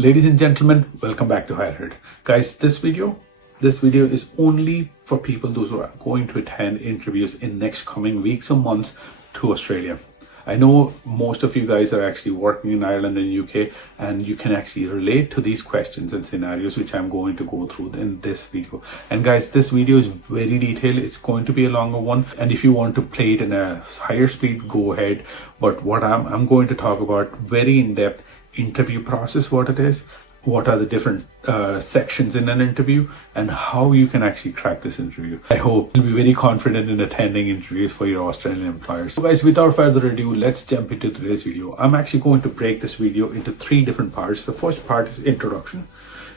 Ladies and gentlemen, welcome back to HireHerd. Guys, this video is only for people those who are going to attend interviews in next coming weeks or months to Australia. I know most of you guys are actually working in Ireland and UK, and you can actually relate to these questions and scenarios which I'm going to go through in this video. And guys, this video is very detailed. It's going to be a longer one, and if you want to play it in a higher speed, go ahead. But what I'm going to talk about very in-depth interview process, what it is, what are the different sections in an interview, and how you can actually crack this interview. I hope you'll be very confident in attending interviews for your Australian employers. So guys, without further ado, let's jump into today's video. I'm actually going to break this video into 3 different parts. The first part is introduction.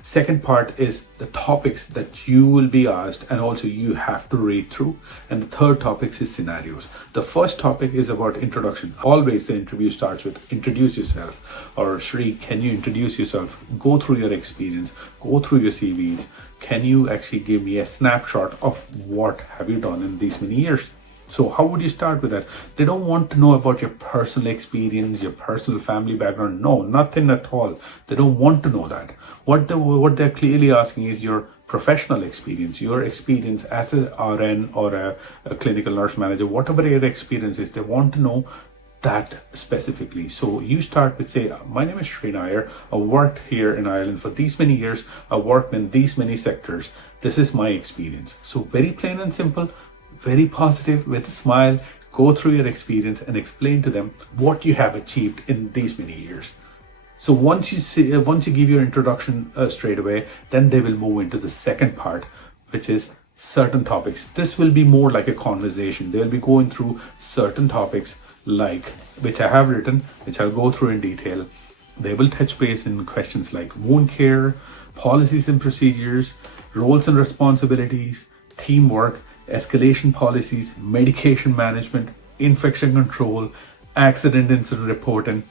Second part is the topics that you will be asked and also you have to read through. And the third topic is scenarios. The first topic is about introduction. Always the interview starts with introduce yourself, or Shri, can you introduce yourself? Go through your experience, go through your CVs. Can you actually give me a snapshot of what have you done in these many years? So how would you start with that? They don't want to know about your personal experience, your personal family background. No, nothing at all. They don't want to know that. What they're clearly asking is your professional experience, your experience as an RN or a clinical nurse manager, whatever your experience is, they want to know that specifically. So you start with, say, my name is Shri Nair. I worked here in Ireland for these many years. I worked in these many sectors. This is my experience. So very plain and simple, very positive, with a smile. Go through your experience and explain to them what you have achieved in these many years. So once you give your introduction straight away, then they will move into the second part, which is certain topics. This will be more like a conversation. They'll be going through certain topics, like which I have written, which I'll go through in detail. They will touch base in questions like wound care, policies and procedures, roles and responsibilities, teamwork, escalation policies, medication management, infection control, accident incident reporting,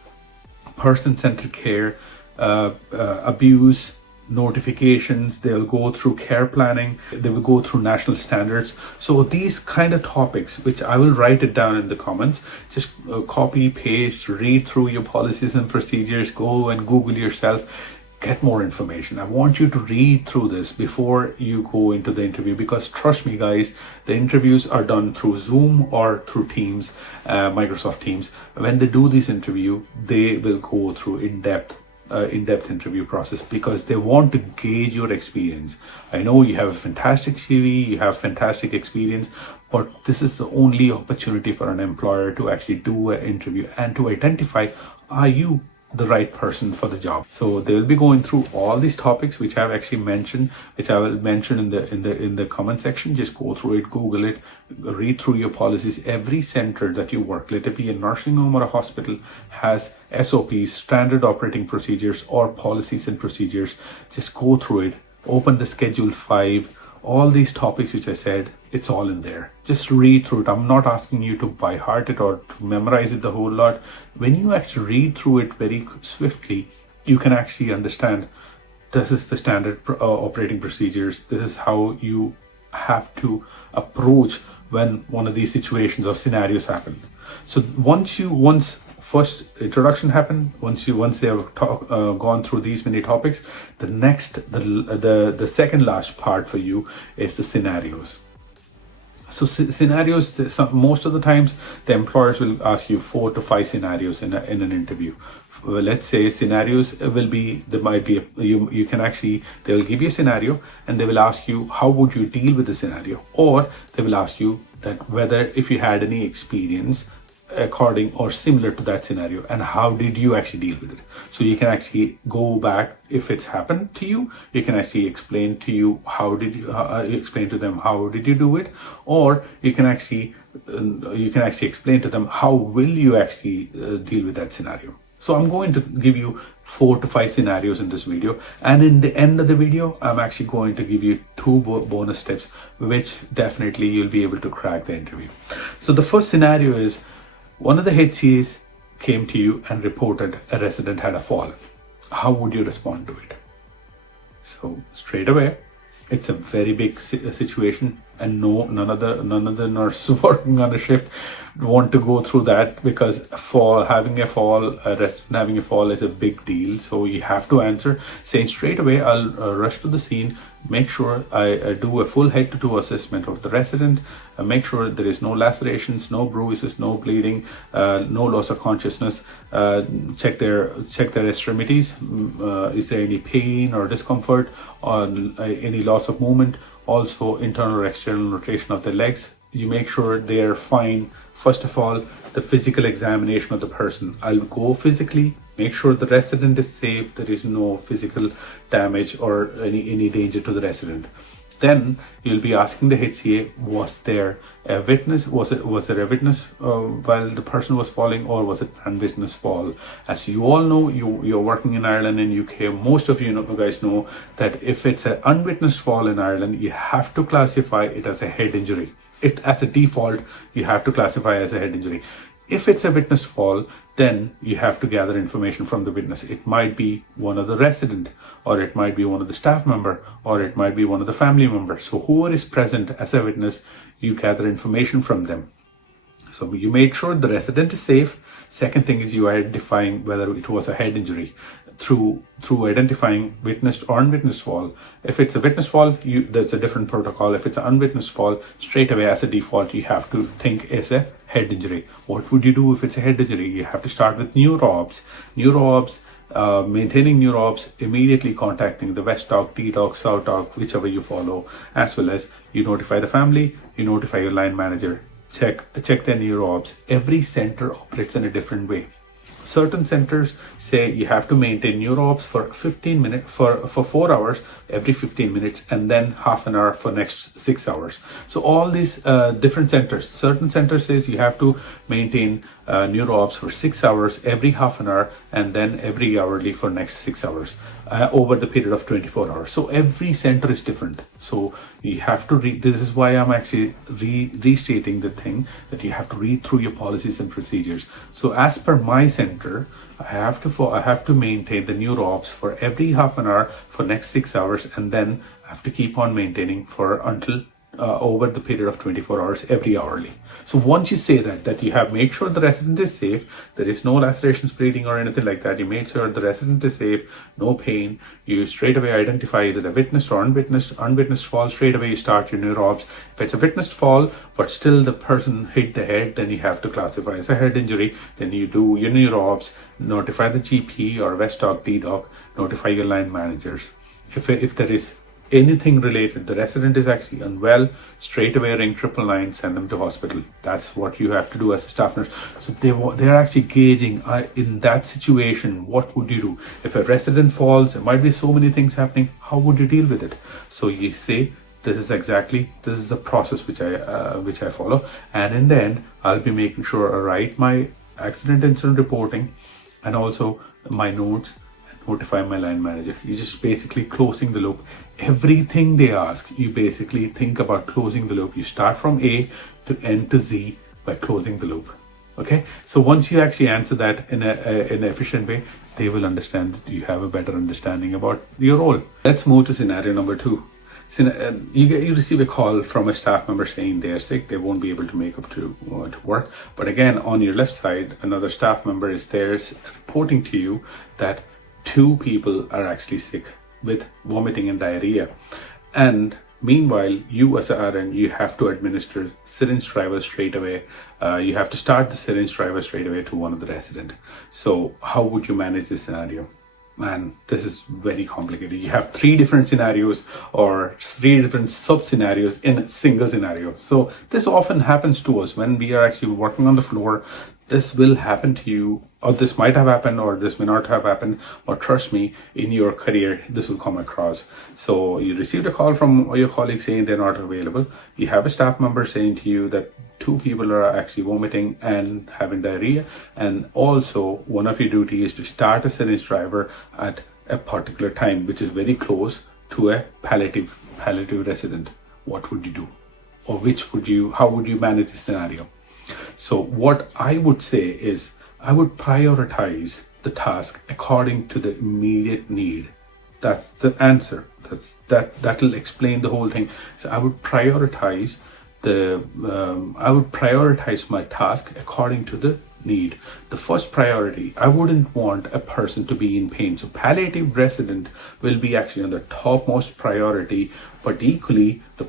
person-centered care, abuse notifications. They'll go through care planning. They will go through national standards. So these kind of topics, which I will write it down in the comments, just copy, paste, read through your policies and procedures, go and Google yourself, get more information. I want you to read through this before you go into the interview, because trust me guys, the interviews are done through Zoom or through Teams, Microsoft Teams. When they do this interview, they will go through in-depth interview process, because they want to gauge your experience. I know you have a fantastic CV, you have fantastic experience, but this is the only opportunity for an employer to actually do an interview and to identify, are you the right person for the job? So they will be going through all these topics which I've actually mentioned, which I will mention in the comment section. Just go through it, Google it, read through your policies. Every center that you work, let it be a nursing home or a hospital, has SOPs, standard operating procedures, or policies and procedures. Just go through it, open the Schedule 5, all these topics which I said, it's all in there. Just read through it. I'm not asking you to by heart it or to memorize it the whole lot. When you actually read through it very swiftly, you can actually understand this is the standard operating procedures. This is how you have to approach when one of these situations or scenarios happen. So once first introduction happen, once they have gone through these many topics, the second last part for you is the scenarios. So scenarios, most of the times the employers will ask you 4 to 5 scenarios in an interview. Well, let's say scenarios will be, there might be you can actually, they will give you a scenario and they will ask you how would you deal with the scenario, or they will ask you that whether if you had any experience according or similar to that scenario, and how did you actually deal with it. So you can actually go back, if it's happened to you, you can actually explain to you how did you explain to them how did you do it, or you can actually explain to them how will you actually deal with that scenario. So I'm going to give you 4 to 5 scenarios in this video, and in the end of the video I'm actually going to give you 2 bonus tips which definitely you'll be able to crack the interview. So the first scenario is, one of the HCAs came to you and reported a resident had a fall. How would you respond to it? So straight away, it's a very big situation, and no, none of the nurses working on a shift want to go through that, because having a fall is a big deal. So you have to answer saying straight away, I'll rush to the scene, make sure I do a full head-to-toe assessment of the resident, make sure there is no lacerations, no bruises, no bleeding, no loss of consciousness, check their extremities, is there any pain or discomfort, or any loss of movement, also internal or external rotation of the legs. You make sure they're fine. First of all, the physical examination of the person. I'll go physically, make sure the resident is safe, there is no physical damage or any danger to the resident. Then you'll be asking the HCA, was there a witness? Was there a witness while the person was falling, or was it an unwitnessed fall? As you all know, you're working in Ireland and UK. Most of you guys know that if it's an unwitnessed fall in Ireland, you have to classify it as a head injury. As a default, you have to classify as a head injury. If it's a witnessed fall, then you have to gather information from the witness. It might be one of the resident, or it might be one of the staff member, or it might be one of the family members. So whoever is present as a witness, you gather information from them. So you made sure the resident is safe. Second thing is you are identifying whether it was a head injury through identifying witnessed or unwitnessed fall. If it's a witnessed fall, that's a different protocol. If it's an unwitnessed fall, straight away as a default, you have to think it's a head injury. What would you do if it's a head injury? You have to start with neuro-obs. Maintaining neuro-obs, immediately contacting the West Dock, D Dock, South Dock, whichever you follow, as well as you notify the family, you notify your line manager. Check their neuro-obs. Every center operates in a different way. Certain centers say you have to maintain neuro-obs for 15 minutes, for 4 hours every 15 minutes, and then half an hour for next 6 hours. So all these different centers, certain centers says you have to maintain neuro-obs for 6 hours every half an hour, and then every hourly for next 6 hours over the period of 24 hours. So every center is different. So you have to read. This is why I'm actually restating the thing, that you have to read through your policies and procedures. So as per my center, I have to maintain the neuro-obs for every half an hour for next 6 hours, and then I have to keep on maintaining for until over the period of 24 hours every hourly. So once you say that you have made sure the resident is safe, there is no lacerations, bleeding or anything like that, you made sure the resident is safe, no pain, you straight away identify is it a witnessed or unwitnessed fall, straight away you start your neuro-obs. If it's a witnessed fall but still the person hit the head, then you have to classify as a head injury. Then you do your neuro-obs, notify the GP or West Dock, D Dock, notify your line managers. If there is anything related, the resident is actually unwell, straight away ring 999, send them to hospital. That's what you have to do as a staff nurse. So they're actually gauging in that situation, what would you do if a resident falls? There might be so many things happening. How would you deal with it? So you say, this is the process which I follow, and in the end I'll be making sure I write my accident incident reporting and also my notes, notify my line manager. You're just basically closing the loop. Everything they ask, you basically think about closing the loop. You start from A to N to Z by closing the loop. Okay, so once you actually answer that in an efficient way, they will understand that you have a better understanding about your role. Let's move to scenario number 2. You receive a call from a staff member saying they're sick, they won't be able to make up to work. But again, on your left side, another staff member is there reporting to you that 2 people are actually sick with vomiting and diarrhea. And meanwhile, you as a RN, you have to administer syringe driver straight away. You have to start the syringe driver straight away to one of the resident. So how would you manage this scenario? Man, this is very complicated. You have 3 different scenarios or 3 different sub scenarios in a single scenario. So this often happens to us when we are actually working on the floor. This will happen to you, or this might have happened, or this may not have happened, or trust me, in your career, this will come across. So you received a call from your colleague saying they're not available. You have a staff member saying to you that 2 people are actually vomiting and having diarrhea. And also one of your duty is to start a syringe driver at a particular time, which is very close to a palliative resident. What would you do? Or how would you manage this scenario? So what I would say is I would prioritize the task according to the immediate need. That's the answer. That'll explain the whole thing. So I would prioritize my task according to the need. The first priority, I wouldn't want a person to be in pain. So palliative resident will be actually on the topmost priority, but equally the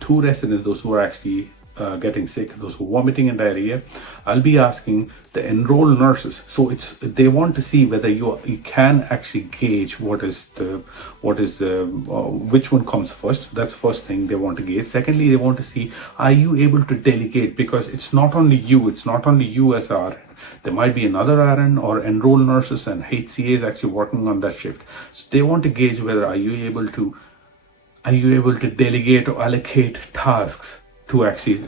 two residents, those who are actually getting sick, those who are vomiting and diarrhea, I'll be asking the enrolled nurses. So they want to see whether you can actually gauge which one comes first. That's the first thing they want to gauge. Secondly, they want to see, are you able to delegate? Because it's not only you as RN. There might be another RN or enrolled nurses and HCAs actually working on that shift. So they want to gauge whether are you able to delegate or allocate tasks to actually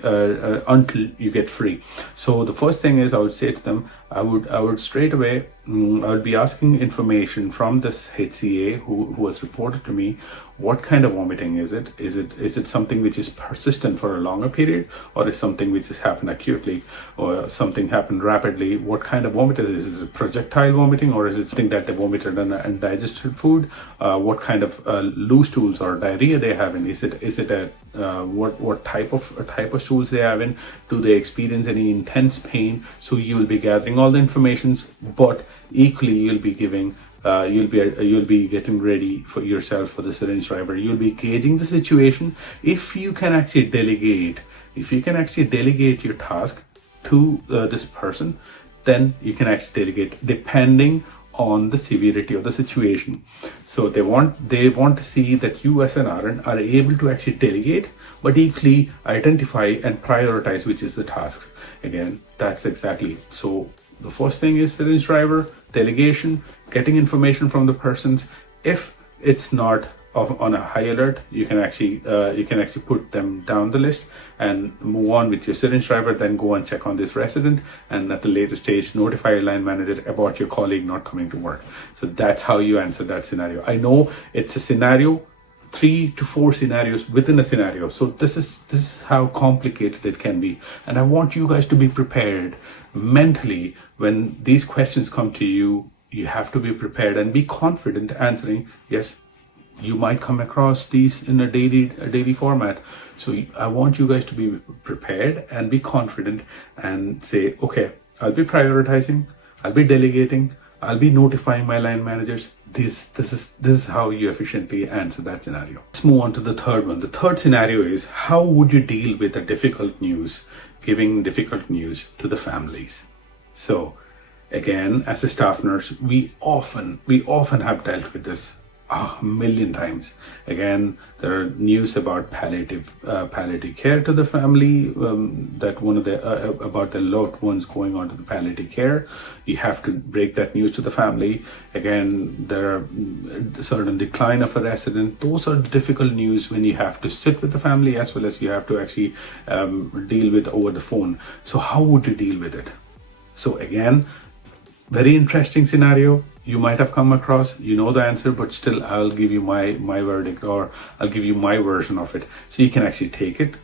until you get free. So the first thing is, I would say to them, I would straight away, I would be asking information from this HCA who has reported to me, what kind of vomiting is it? Is it something which is persistent for a longer period, or is something which has happened acutely, or something happened rapidly? What kind of vomit is it? Is it projectile vomiting, or is it something that they vomited and digested food? What kind of loose stools or diarrhea they have in? Is it a what type of stools they have in? Do they experience any intense pain? So you will be gathering all the informations, but equally you'll be giving you'll be getting ready for yourself for the syringe driver. You'll be gauging the situation. If you can actually delegate your task to this person, then you can actually delegate depending on the severity of the situation. So they want to see that you as an RN are able to actually delegate, but equally identify and prioritize which is the task. Again, that's exactly. So the first thing is syringe driver, delegation, getting information from the persons. If it's not on a high alert, you can actually put them down the list and move on with your syringe driver, then go and check on this resident, and at the later stage notify your line manager about your colleague not coming to work. So that's how you answer that scenario. I know it's a scenario, 3 to 4 scenarios within a scenario. So this is how complicated it can be. And I want you guys to be prepared mentally when these questions come to you. You have to be prepared and be confident answering. Yes, you might come across these in a daily format. So I want you guys to be prepared and be confident and say, okay, I'll be prioritizing, I'll be delegating, I'll be notifying my line managers. This is how you efficiently answer that scenario. Let's move on to the third one. The third scenario is, how would you deal with a difficult news, giving difficult news to the families? So again, as a staff nurse, we often have dealt with this a million times. Again, there are news about palliative care to the family, that one of the about the loved ones going on to the palliative care. You have to break that news to the family. Again, there are certain decline of a resident. Those are the difficult news when you have to sit with the family, as well as you have to actually deal with over the phone. So how would you deal with it? So again, very interesting scenario. You might have come across, you know the answer, but still I'll give you my verdict, or I'll give you my version of it. So you can actually take it,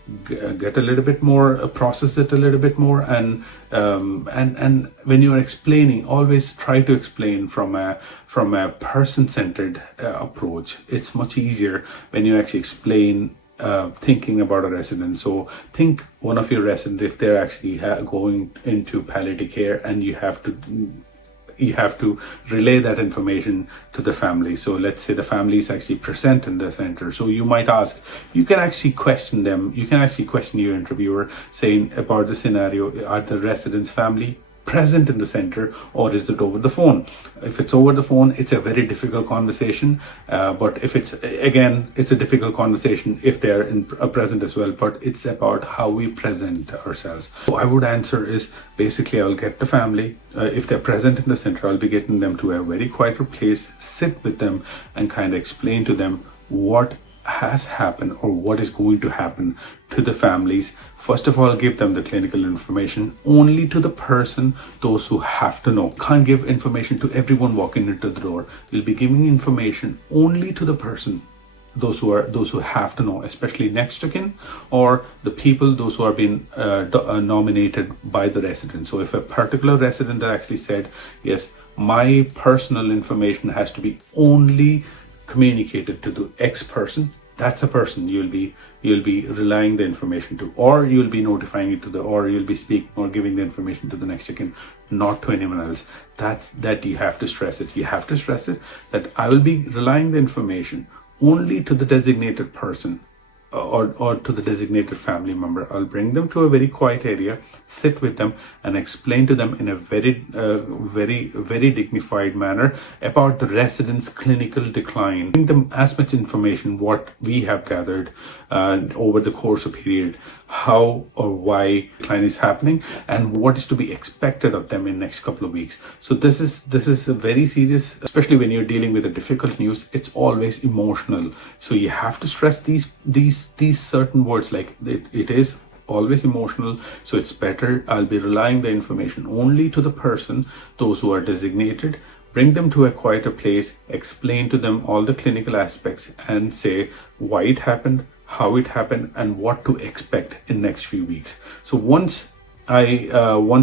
get a little bit more, process it a little bit more, and when you're explaining, always try to explain from a person-centered approach. It's much easier when you actually explain thinking about a resident. So think one of your residents, if they're actually going into palliative care, and you have to relay that information to the family. So let's say the family is actually present in the center. So you might ask, you can actually question them. You can actually question your interviewer, saying about the scenario, are the resident's family present in the center, or is it over the phone? If it's over the phone, it's a very difficult conversation, but if it's a difficult conversation if they're present as well. But it's about how we present ourselves. So I would answer is, basically I'll get the family, if they're present in the center, I'll be getting them to a very quiet place, sit with them, and kind of explain to them what has happened or what is going to happen to the families. First of all, give them the clinical information only to the person, those who have to know. Can't give information to everyone walking into the door. We'll be giving information only to the person, those who have to know, especially next of kin, or the people, those who are being nominated by the resident. So if a particular resident actually said, yes, my personal information has to be only communicated to the X person. That's a person you'll be relying the information to, or you'll be notifying it to the, or you'll be speaking or giving the information to the next again, not to anyone else. That you have to stress it. You have to stress it that I will be relying the information only to the designated person, or to the designated family member. I'll bring them to a very quiet area, sit with them, and explain to them in a very dignified manner about the resident's clinical decline. Bring them as much information what we have gathered over the course of period, how or why decline is happening, and what is to be expected of them in next couple of weeks. So this is a very serious, especially when you're dealing with a difficult news. It's always emotional, so you have to stress these certain words, like it is always emotional. So it's better I'll be relying the information only to the person, those who are designated. Bring them to a quieter place, explain to them all the clinical aspects, and say why it happened, how it happened, and what to expect in next few weeks. So once I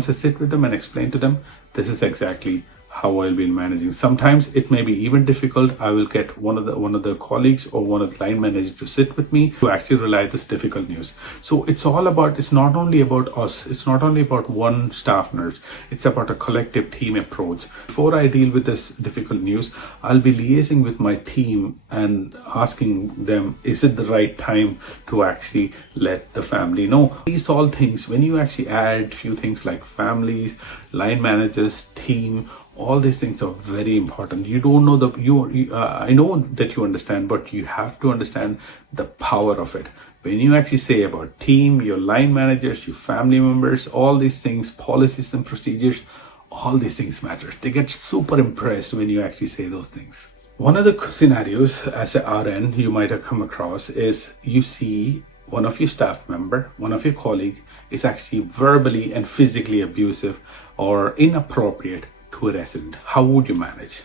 sit with them and explain to them, this is exactly how I'll be managing. Sometimes it may be even difficult. I will get one of the colleagues or one of the line managers to sit with me to actually relay this difficult news. So it's not only about us. It's not only about one staff nurse. It's about a collective team approach. Before I deal with this difficult news, I'll be liaising with my team and asking them, is it the right time to actually let the family know? These all things, when you actually add few things like families, line managers, team, all these things are very important. You don't know I know that you understand, but you have to understand the power of it. When you actually say about team, your line managers, your family members, all these things, policies and procedures, all these things matter. They get super impressed when you actually say those things. One of the scenarios as a RN you might have come across is you see one of your staff member, one of your colleague is actually verbally and physically abusive or inappropriate to a resident. How would you manage?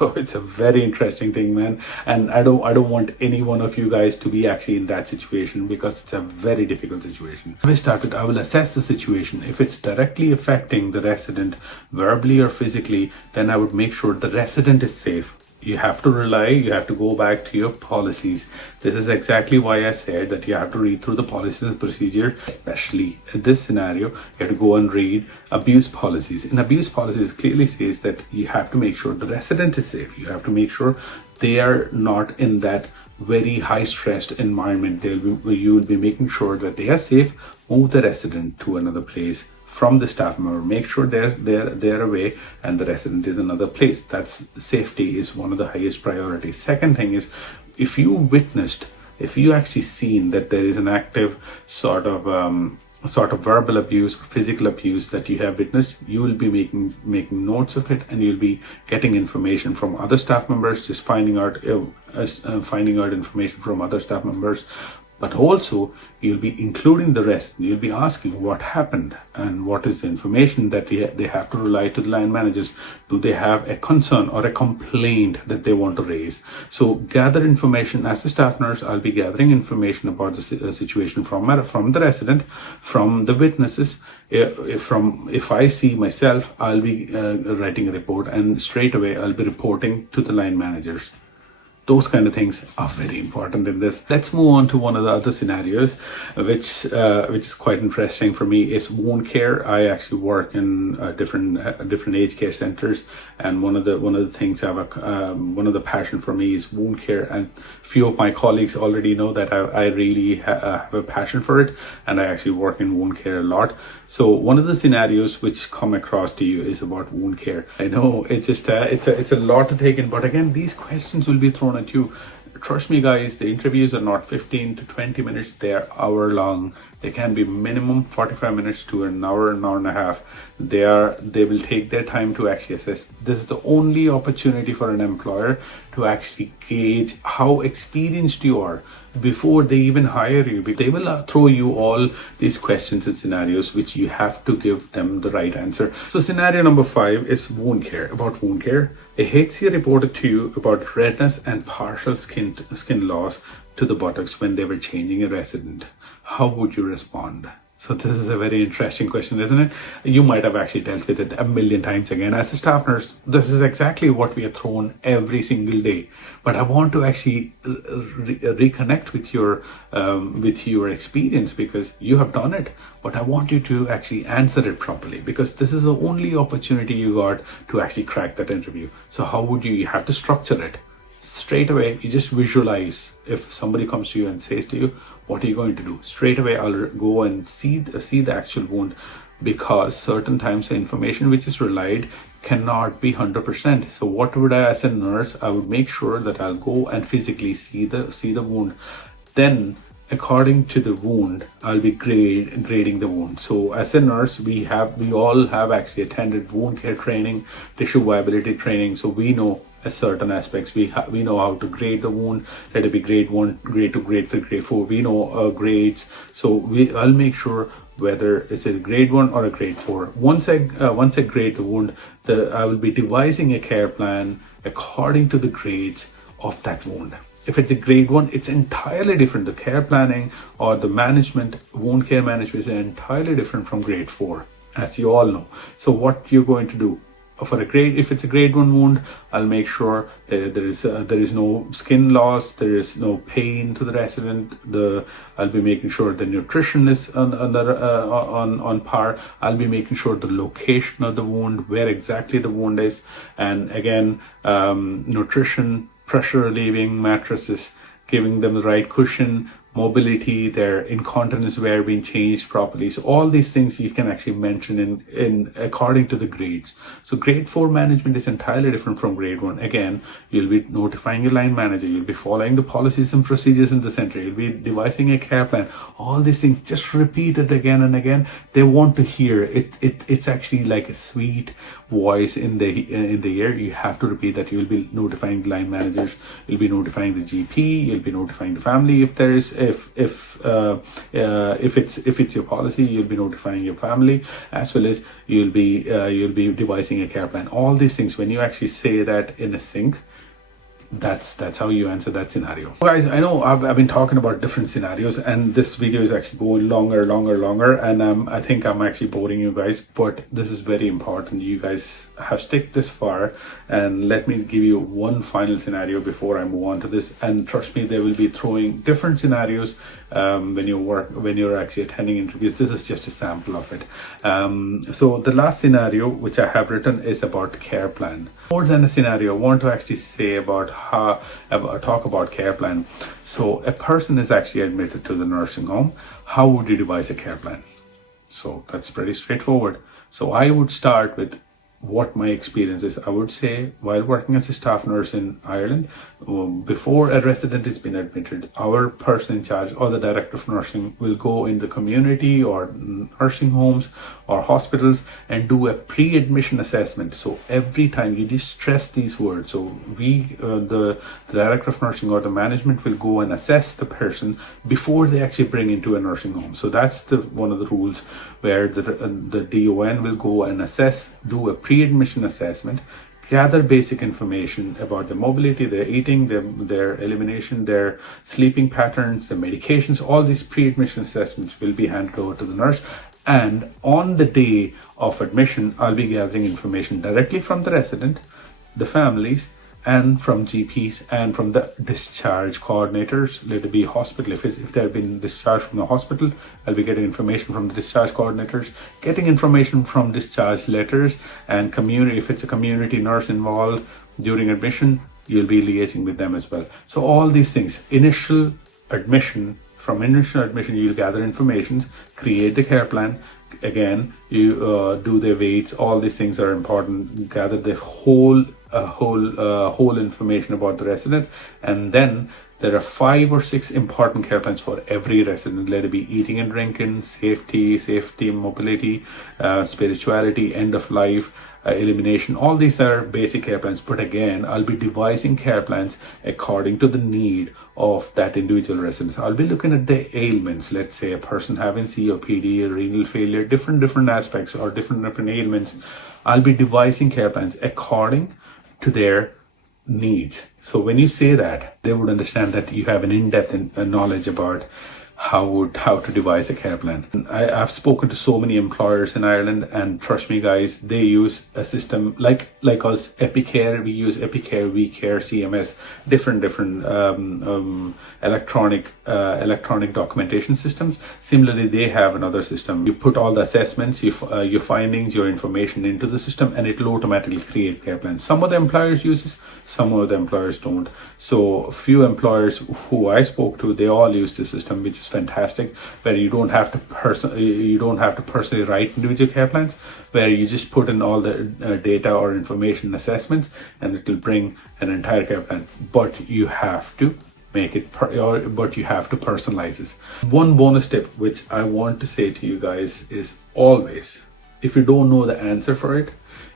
Oh, it's a very interesting thing, man. And I don't want any one of you guys to be actually in that situation, because it's a very difficult situation. When I started, I will assess the situation. If it's directly affecting the resident verbally or physically, then I would make sure the resident is safe. You have to go back to your policies. This is exactly why I said that you have to read through the policies and procedure, especially in this scenario. You have to go and read abuse policies. In abuse policies, it clearly says that you have to make sure the resident is safe. You have to make sure they are not in that very high stressed environment. You will be making sure that they are safe. Move the resident to another place from the staff member. Make sure they're away and the resident is another place. That's safety is one of the highest priorities. Second thing is, if you actually seen that there is an active sort of verbal abuse, physical abuse that you have witnessed, you will be making notes of it, and you'll be getting information from other staff members, just finding out information from other staff members. But also, you'll be including the rest. You'll be asking what happened and what is the information that they have to rely to the line managers. Do they have a concern or a complaint that they want to raise? So gather information. As a staff nurse, I'll be gathering information about the situation from the resident, from the witnesses. If I see myself, I'll be writing a report, and straight away I'll be reporting to the line managers. Those kind of things are very important in this. Let's move on to one of the other scenarios, which is quite interesting for me, is wound care. I actually work in different aged care centers, and one of the things one of the passion for me is wound care, and few of my colleagues already know that I really have a passion for it, and I actually work in wound care a lot. So one of the scenarios which come across to you is about wound care. I know it's just it's a lot to take in, but again, these questions will be thrown at you. Trust me, guys, the interviews are not 15 to 20 minutes. They're hour long. They can be minimum 45 minutes to an hour and a half. They will take their time to actually assess. This is the only opportunity for an employer to actually gauge how experienced you are before they even hire you. They will throw you all these questions and scenarios which you have to give them the right answer. So scenario number 5 is wound care. About wound care, a HCA reported to you about redness and partial skin loss to the buttocks when they were changing a resident. How would you respond? So this is a very interesting question, isn't it? You might have actually dealt with it a million times again. As a staff nurse, this is exactly what we are thrown every single day. But I want to actually reconnect with your experience, because you have done it. But I want you to actually answer it properly, because this is the only opportunity you got to actually crack that interview. So how would you have to structure it? Straight away, you just visualize. If somebody comes to you and says to you, what are you going to do? Straight away, I'll go and see the actual wound, because certain times the information which is relied cannot be 100%. So what would I, as a nurse, I would make sure that I'll go and physically see the wound. Then according to the wound, I'll be grading the wound. So as a nurse, we all have actually attended wound care training, tissue viability training. So we know certain aspects. We know how to grade the wound. Let it be grade 1, grade 2, grade 3, grade 4. We know grades. So I'll make sure whether it's a grade 1 or a grade 4. Once I grade the wound, I will be devising a care plan according to the grades of that wound. If it's a grade 1, it's entirely different. The care planning or the management, wound care management, is entirely different from grade 4, as you all know. So what you're going to do, if it's a grade 1 wound, I'll make sure that there is no skin loss, there is no pain to the resident. I'll be making sure the nutrition is on par. I'll be making sure the location of the wound, where exactly the wound is, and again, nutrition, pressure relieving mattresses, giving them the right cushion, mobility, their incontinence wear being changed properly. So all these things you can actually mention in according to the grades. So grade 4 management is entirely different from grade 1. Again, you'll be notifying your line manager, you'll be following the policies and procedures in the center, you'll be devising a care plan. All these things, just repeat it again and again. They want to hear it. It's actually like a sweet voice in the ear. You have to repeat that. You'll be notifying line managers, you'll be notifying the GP, you'll be notifying the family. If it's your policy, you'll be notifying your family, as well as you'll be devising a care plan. All these things, when you actually say that in a sync, that's how you answer that scenario. Guys, I know I've been talking about different scenarios, and this video is actually going longer, and I think I'm actually boring you guys, but this is very important. You guys have stuck this far, and let me give you one final scenario before I move on to this. And trust me, they will be throwing different scenarios when you're actually attending interviews. This is just a sample of it. So the last scenario which I have written is about care plan. More than a scenario, I want to actually say talk about care plan. So a person is actually admitted to the nursing home. How would you devise a care plan? So that's pretty straightforward. So I would start with what my experience is. I would say, while working as a staff nurse in Ireland, before a resident has been admitted, our person in charge or the director of nursing will go in the community or nursing homes or hospitals and do a pre-admission assessment. So every time you just stress these words. So the director of nursing or the management will go and assess the person before they actually bring into a nursing home. So that's one of the rules, where the DON will go and do a pre-admission assessment, gather basic information about the mobility, their eating, their elimination, their sleeping patterns, the medications. All these pre-admission assessments will be handed over to the nurse. And on the day of admission, I'll be gathering information directly from the resident, the families, and from GPs and from the discharge coordinators. Let it be hospital. If they've been discharged from the hospital, I'll be getting information from the discharge coordinators, getting information from discharge letters, and community. If it's a community nurse involved during admission, you'll be liaising with them as well. So all these things, from initial admission, you'll gather information, create the care plan. Again, you do the weights. All these things are important. Gather the whole information about the resident, and then there are 5 or 6 important care plans for every resident. Let it be eating and drinking, safety, mobility, spirituality, end of life, elimination. All these are basic care plans. But again, I'll be devising care plans according to the need of that individual resident. I'll be looking at the ailments. Let's say a person having COPD, renal failure, different aspects or different ailments. I'll be devising care plans according to their needs. So when you say that, they would understand that you have an in-depth knowledge about how to devise a care plan. I've spoken to so many employers in Ireland, and trust me guys, they use a system like us, Epicare. We use Epicare, WeCare, CMS, different electronic documentation systems. Similarly, they have another system. You put all the assessments, your findings, your information into the system, and it will automatically create care plans. Some of the employers use this, some of the employers don't. So a few employers who I spoke to, they all use this system, which is fantastic, where you don't have to personally write individual care plans, where you just put in all the data or information assessments, and it will bring an entire care plan. But you have to make it but you have to personalize this. One bonus tip which I want to say to you guys is, always, if you don't know the answer for it,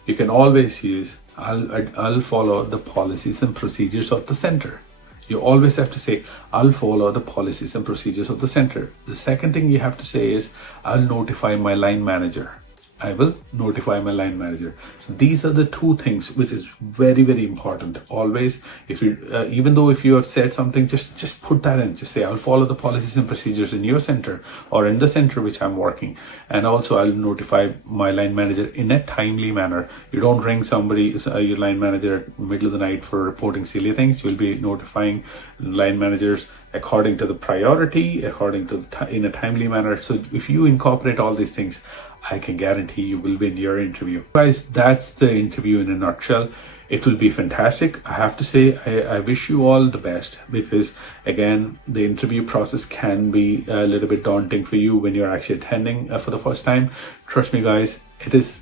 you can always use I'll follow the policies and procedures of the center. You always have to say, I'll follow the policies and procedures of the center. The second thing you have to say is, I'll notify my line manager. I will notify my line manager. So these are the two things which is very, very important. Always, if you even though if you have said something, just put that in. Just say, I'll follow the policies and procedures in your center or in the center which I'm working, and also I'll notify my line manager in a timely manner. You don't ring somebody, your line manager, at the middle of the night for reporting silly things. You'll be notifying line managers according to the priority, according to in a timely manner. So if you incorporate all these things, I can guarantee you will win your interview. Guys, that's the interview in a nutshell. It will be fantastic. I have to say, I wish you all the best, because again, the interview process can be a little bit daunting for you when you're actually attending for the first time. Trust me guys,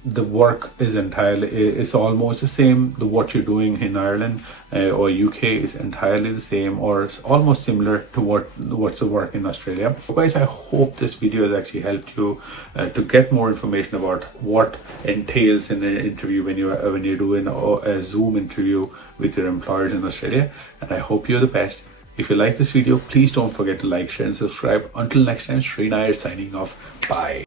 the work is it's almost the same. What you're doing in Ireland or UK is entirely the same, or it's almost similar to what's the work in Australia. So guys, I hope this video has actually helped you to get more information about what entails in an interview when you're doing a Zoom interview with your employers in Australia. And I hope you're the best. If you like this video, please don't forget to like, share and subscribe. Until next time, Sri Nair signing off. Bye.